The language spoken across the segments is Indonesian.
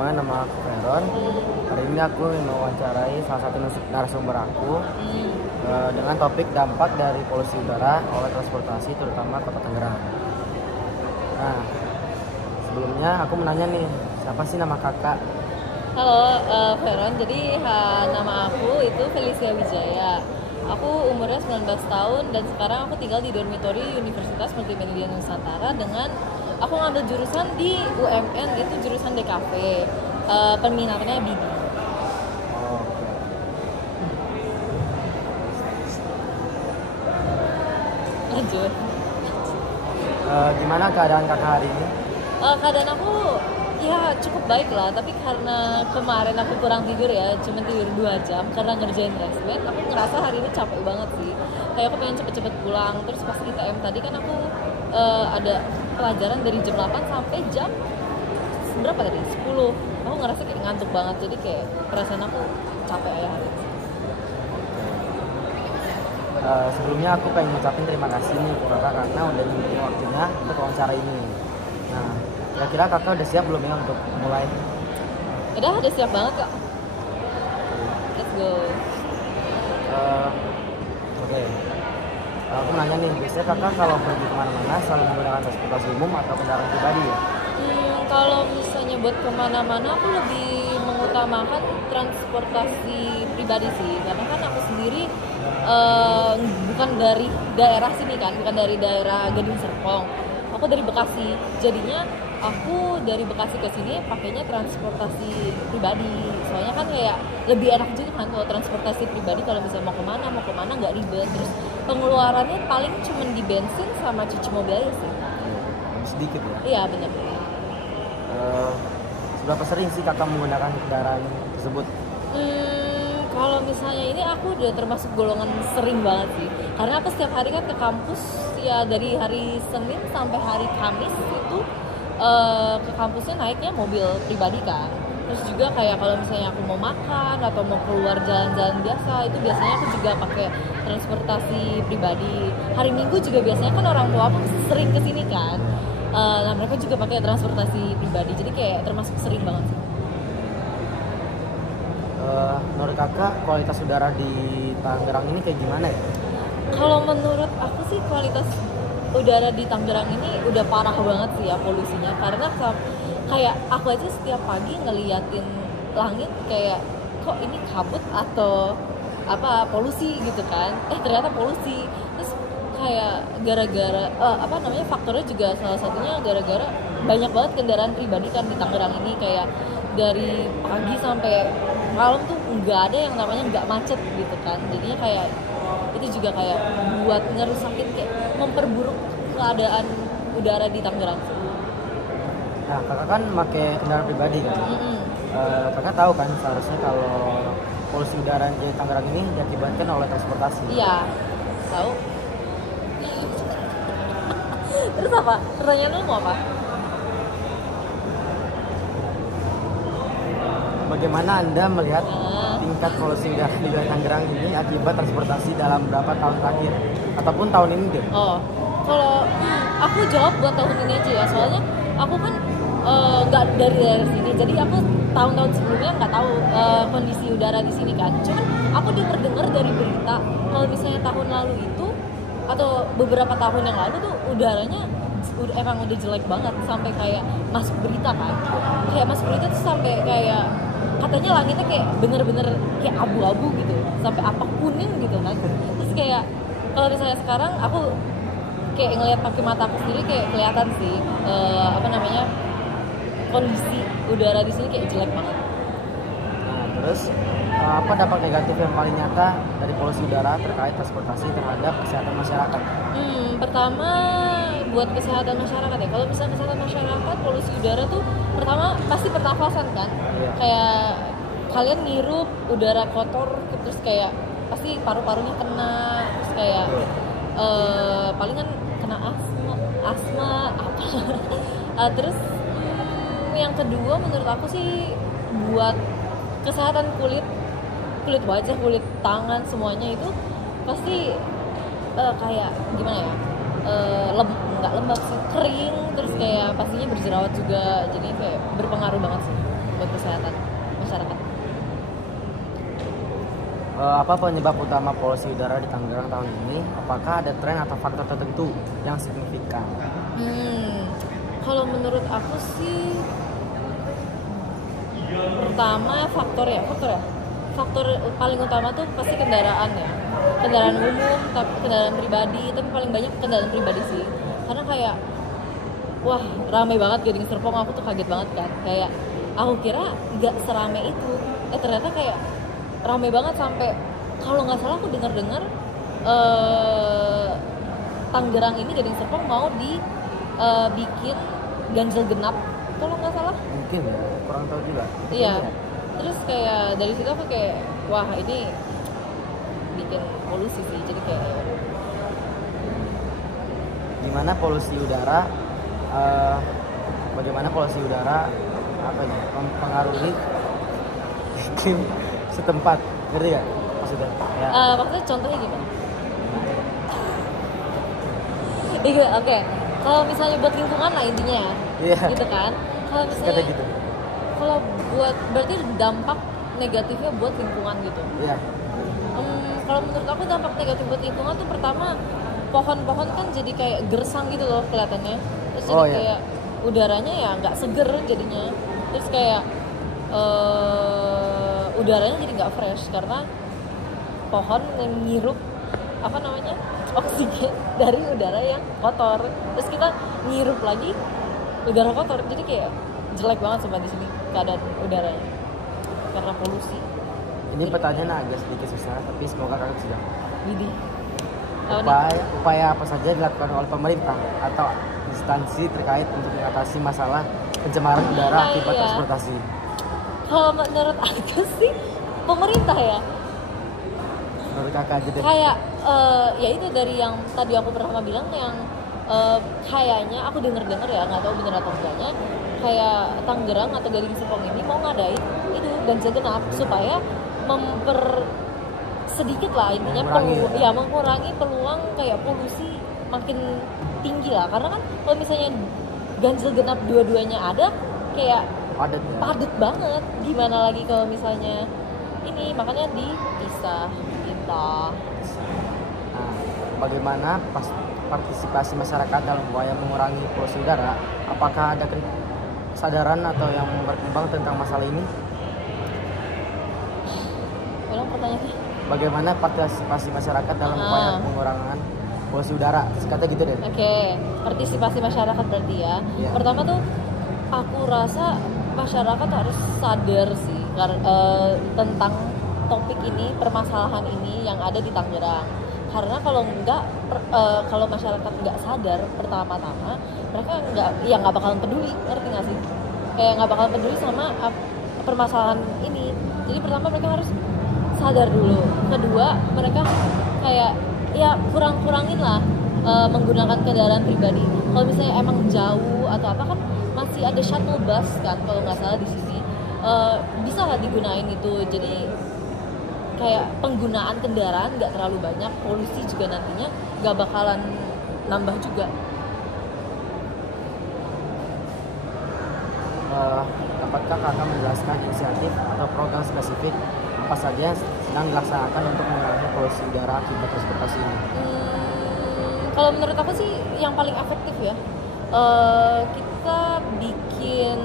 Semuanya, nama aku Veron. Hari ini aku mewawancarai salah satu narasumber aku dengan topik dampak dari polusi udara oleh transportasi, terutama Kota Tangerang. Nah, sebelumnya aku menanya nih, siapa sih nama kakak? Halo, Veron. Jadi nama aku itu Felicia Wijaya. Aku umurnya 19 tahun dan sekarang aku tinggal di dormitory Universitas Multimedia Nusantara dengan aku ngambil jurusan di UMN, itu jurusan DKV. Peminatannya BD. Oke. Lanjut. Gimana keadaan kakak hari ini? Keadaan aku ya cukup baik lah, tapi karena kemarin aku kurang tidur ya, cuma tidur 2 jam karena ngerjain resmen, aku ngerasa hari ini capek banget sih. Kayak aku pengen cepet-cepet pulang. Terus pas ITM tadi kan aku ada pelajaran dari jam 8 sampai jam berapa tadi? 10. Aku ngerasa kayak ngantuk banget, jadi kayak perasaan aku capek ya hari ini. Sebelumnya aku pengen ngucapin terima kasih nih ke kakak karena udah nyempetin waktunya untuk wawancara ini. Nah, kira-kira kakak udah siap belum ya untuk mulai? Udah siap banget kok. Let's go. Oke. Aku nanya nih, biasanya kakak kalau pergi kemana-mana selalu menggunakan transportasi umum atau kendaraan pribadi ya? Kalau misalnya buat kemana-mana aku lebih mengutamakan transportasi pribadi sih, karena kan aku sendiri bukan dari daerah sini kan, bukan dari daerah Gading Serpong, aku dari Bekasi. Jadinya aku dari Bekasi ke sini pakainya transportasi pribadi, soalnya kan kayak lebih enak juga kan kalau transportasi pribadi. Kalau misalnya mau kemana nggak ribet, terus pengeluarannya paling cuma di bensin sama cuci mobil aja sih. Sedikit ya? Iya benar. Seberapa sering sih kakak menggunakan kendaraan tersebut? Kalau misalnya ini aku udah termasuk golongan sering banget sih, karena aku setiap hari kan ke kampus ya, dari hari Senin sampai hari Kamis itu ke kampusnya naiknya mobil pribadi kan. Terus juga kayak kalau misalnya aku mau makan atau mau keluar jalan-jalan biasa, itu biasanya aku juga pakai transportasi pribadi. Hari Minggu juga biasanya kan orang tua aku sering kesini kan, nah mereka juga pakai transportasi pribadi, jadi kayak termasuk sering banget sih. Menurut kakak kualitas udara di Tangerang ini kayak gimana ya? Kalau menurut aku sih kualitas udara di Tangerang ini udah parah banget sih ya polusinya, karena kayak aku aja setiap pagi ngeliatin langit kayak kok ini kabut atau apa polusi gitu kan, ternyata polusi. Terus kayak gara-gara faktornya juga salah satunya gara-gara banyak banget kendaraan pribadi kan di Tangerang ini, kayak dari pagi sampai malam tuh nggak ada yang namanya nggak macet gitu kan. Jadinya kayak itu juga kayak buat ngerusakin, kayak memperburuk keadaan udara di Tangerang. Nah, kakak kan pakai kendaraan pribadi kan? Kakak tahu kan seharusnya kalau polusi udara di Tangerang ini diakibatkan oleh transportasi. Iya, tahu. Terus apa? Pertanyaan lu mau apa? Bagaimana Anda melihat tingkat polusi udara di Tangerang ini akibat transportasi dalam beberapa tahun terakhir ataupun tahun ini deh? Kalau aku jawab buat tahun ini aja ya, soalnya aku kan nggak dari daerah sini, jadi aku tahun-tahun sebelumnya nggak tahu kondisi udara di sini kan. Cuman aku dengar dari berita kalau misalnya tahun lalu itu atau beberapa tahun yang lalu tuh udaranya emang udah jelek banget, sampai kayak masuk berita kan, kayak masuk berita tuh sampai kayak katanya langitnya kayak bener-bener kayak abu-abu gitu, sampai apa kuning gitu kan. Terus kayak kalau misalnya sekarang aku kayak ngelihat pakai mata aku sendiri kayak kelihatan sih kondisi udara di sini kayak jelek banget. Nah, terus apa dampak negatif yang paling nyata dari polusi udara terkait transportasi terhadap kesehatan masyarakat? Pertama buat kesehatan masyarakat ya. Kalau misalnya kesehatan masyarakat, polusi udara tuh pertama pasti pernafasan kan. Iya. Kayak kalian ngirup udara kotor, terus kayak pasti paru-parunya kena, terus kayak palingan kena asma apa. Terus yang kedua menurut aku sih buat kesehatan kulit wajah, kulit tangan, semuanya itu pasti kayak gimana ya, nggak lembab sih, kering, terus kayak pastinya berjerawat juga, jadi kayak berpengaruh banget sih. buat kesehatan masyarakat. Apa penyebab utama polusi udara di Tangerang tahun ini? Apakah ada tren atau faktor tertentu yang signifikan? Kalau menurut aku sih pertama faktor paling utama tuh pasti kendaraan ya, kendaraan umum, kendaraan pribadi, tapi paling banyak kendaraan pribadi sih, karena kayak wah ramai banget Gading Serpong, aku tuh kaget banget kan, kayak aku kira nggak seramai itu, ternyata kayak ramai banget sampai kalau nggak salah aku dengar Tangerang ini Gading Serpong mau bikin ganjil genap kalau nggak salah. Mungkin ya, kurang tahu juga. Iya. Terus kayak dari situ aku kayak wah ini bikin polusi sih, jadi kayak Bagaimana polusi udara mempengaruhi iklim setempat, ngerti gak maksudnya? Ya. Maksudnya contohnya gimana? Iya, oke. Kalau misalnya buat lingkungan lah intinya ya, gitu kan. Kalau misalnya gitu. Kalau buat berarti dampak negatifnya buat lingkungan gitu. Iya. Kalau menurut aku dampak negatif buat lingkungan tuh pertama pohon-pohon kan jadi kayak gersang gitu loh kelihatannya. Terus jadi kayak udaranya ya nggak seger jadinya. Terus kayak udaranya jadi nggak fresh karena pohon yang ngirup oksigen dari udara yang kotor. Terus kita ngirup lagi udara kotor, jadi kayak jelek banget sobat di sini keadaan udaranya karena polusi. Ini pertanyaan agak sedikit susah, tapi semoga kalian siap. Widih. Upaya apa saja dilakukan oleh pemerintah atau instansi terkait untuk mengatasi masalah pencemaran udara akibat transportasi? Kalau menurut aku sih pemerintah ya. Menurut kakak aja deh. Kayak ya itu dari yang tadi aku pertama bilang yang kayaknya aku dengar ya, nggak tahu bener atau enggaknya, kayak Tangerang atau Gading Serpong ini mau ngadain itu ganjil genap supaya sedikit lah intinya mengurangi peluang kayak polusi makin tinggi lah, karena kan kalau misalnya ganjil genap dua-duanya ada kayak padat banget, gimana lagi kalau misalnya ini, makanya dipisah kita. Nah, bagaimana partisipasi masyarakat dalam upaya mengurangi polusi udara? Apakah ada kesadaran atau yang berkembang tentang masalah ini? Ulang pertanyaannya. Bagaimana partisipasi masyarakat dalam upaya pengurangan polusi udara? Kata gitu deh. Oke, partisipasi masyarakat berarti ya. Pertama tuh aku rasa masyarakat harus sadar sih tentang topik ini, permasalahan ini yang ada di Tangerang. Karena kalau masyarakat nggak sadar pertama-tama, mereka nggak bakalan peduli, ngerti nggak sih? Kayak nggak bakalan peduli sama permasalahan ini. Jadi pertama mereka harus sadar dulu. Kedua, mereka kayak ya kurangin lah menggunakan kendaraan pribadi. Kalau misalnya emang jauh atau apa kan masih ada shuttle bus kan kalau nggak salah di sini, bisa lah digunain itu. Jadi kayak penggunaan kendaraan nggak terlalu banyak, polusi juga nantinya nggak bakalan nambah juga. Dapatkah kakak menjelaskan inisiatif atau program spesifik apa saja sedang dilaksanakan untuk mengurangi polusi udara akibat transportasi ini? Kalau menurut aku sih yang paling efektif ya, kita bikin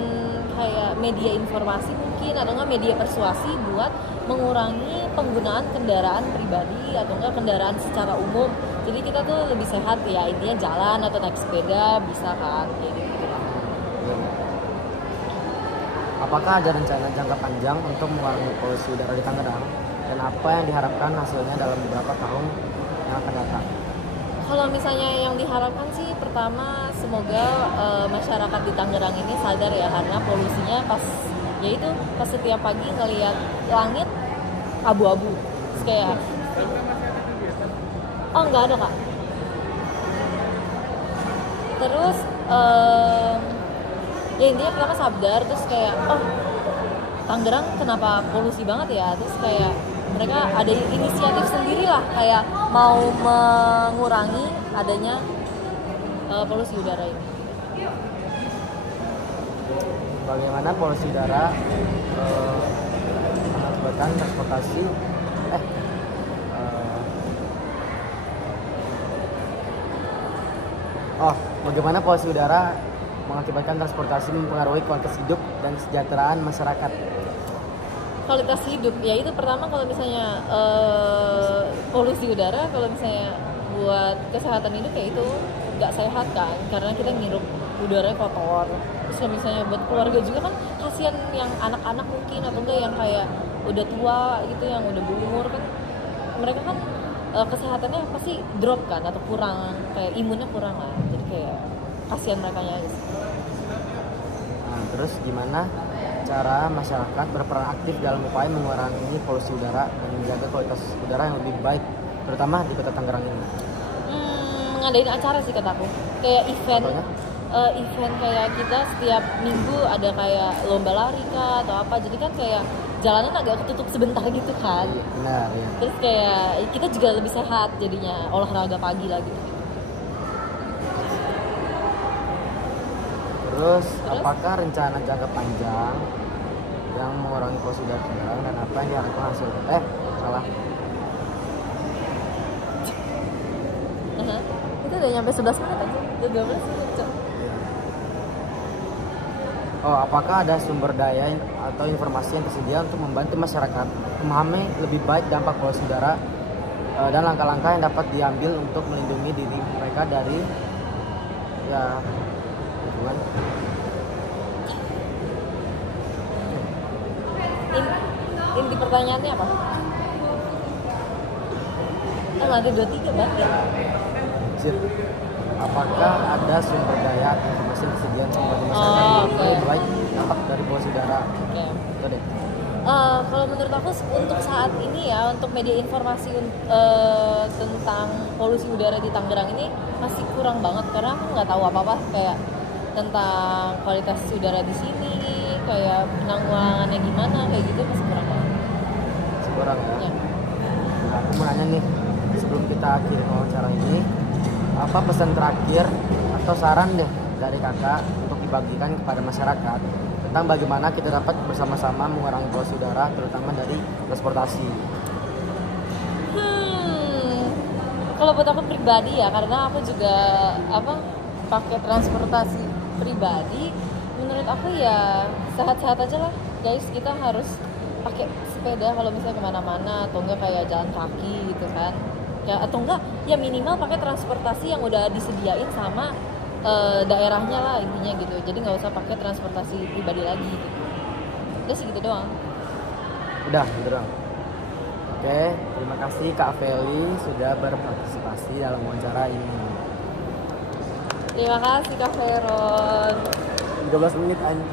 kayak media informasi mungkin atau enggak media persuasi buat mengurangi penggunaan kendaraan pribadi atau enggak kendaraan secara umum. Jadi kita tuh lebih sehat ya, intinya jalan atau naik sepeda bisa kan kayak gitu. Apakah ada rencana jangka panjang untuk mengurangi polusi udara di Tangerang dan apa yang diharapkan hasilnya dalam beberapa tahun yang akan datang? Kalau misalnya yang diharapkan sih pertama semoga masyarakat di Tangerang ini sadar ya, karena polusinya pas setiap pagi ngelihat langit abu-abu. Terus kayak nggak ada kak. Terus ya intinya pertama sadar, terus kayak Tangerang kenapa polusi banget ya, terus kayak mereka ada inisiatif sendiri lah kayak mau mengurangi adanya polusi udara ini. bagaimana polusi udara mengakibatkan transportasi bagaimana polusi udara mengakibatkan transportasi mempengaruhi kualitas hidup dan kesejahteraan masyarakat. Kualitas hidup ya itu pertama, kalau misalnya polusi udara, kalau misalnya buat kesehatan hidup ya itu nggak sehat kan, karena kita ngirup udara kotor. Terus kalau misalnya buat keluarga juga kan kasihan yang anak-anak mungkin, atau enggak yang kayak udah tua gitu, yang udah berumur kan, mereka kan kesehatannya pasti drop kan, atau kurang, kayak imunnya kurang lah, jadi kayak kasihan mereka nya gitu. Nah, terus gimana cara masyarakat berperan aktif dalam upaya mengurangi polusi udara dan menjaga kualitas udara yang lebih baik, terutama di Kota Tangerang ini? Ngadain acara sih kataku, kayak event. Event kayak kita setiap minggu ada kayak lomba lari kah atau apa, jadi kan kayak jalanan agak ketutup sebentar gitu kan. Benar ya. Terus kayak kita juga lebih sehat jadinya, olahraga pagi lagi. Terus apakah rencana jangka panjang yang mengurangi polusi udara dan apa yang diharapkan hasilnya? Salah. Itu udah nyampe 11 menit aja, udah 12 menit Cok. Apakah ada sumber daya atau informasi yang tersedia untuk membantu masyarakat memahami lebih baik dampak polusi udara dan langkah-langkah yang dapat diambil untuk melindungi diri mereka dari lingkungan? Inti pertanyaannya apa? Lantai 23 banget. Apakah ada sumber daya atau informasi yang tersedia untuk membantu masyarakat memahami lebih baik dampak dari polusi udara? Itu deh. Kalau menurut aku untuk saat ini ya, untuk media informasi tentang polusi udara di Tangerang ini masih kurang banget, karena aku nggak tahu apa-apa kayak tentang kualitas udara di sini, kayak penanggulangannya gimana, kayak gitu masih kurang banget. Masih kurang ya? Nah, aku mau nanya nih, sebelum kita akhiri wawancara ini, apa pesan terakhir atau saran deh dari kakak untuk dibagikan kepada masyarakat tentang bagaimana kita dapat bersama-sama mengurangi polusi udara, terutama dari transportasi? Kalau buat aku pribadi ya, karena aku juga pakai transportasi pribadi, menurut aku ya sehat-sehat aja lah guys. Kita harus pakai sepeda kalau misalnya kemana-mana, atau enggak kayak jalan kaki gitu kan ya, atau enggak ya minimal pakai transportasi yang udah disediain sama daerahnya lah intinya gitu. Jadi nggak usah pakai transportasi pribadi lagi gitu. Udah segitu doang. Udah gitu doang. Oke, terima kasih Kak Feli sudah berpartisipasi dalam wawancara ini. Terima kasih Kak Veron. 13 menit aja.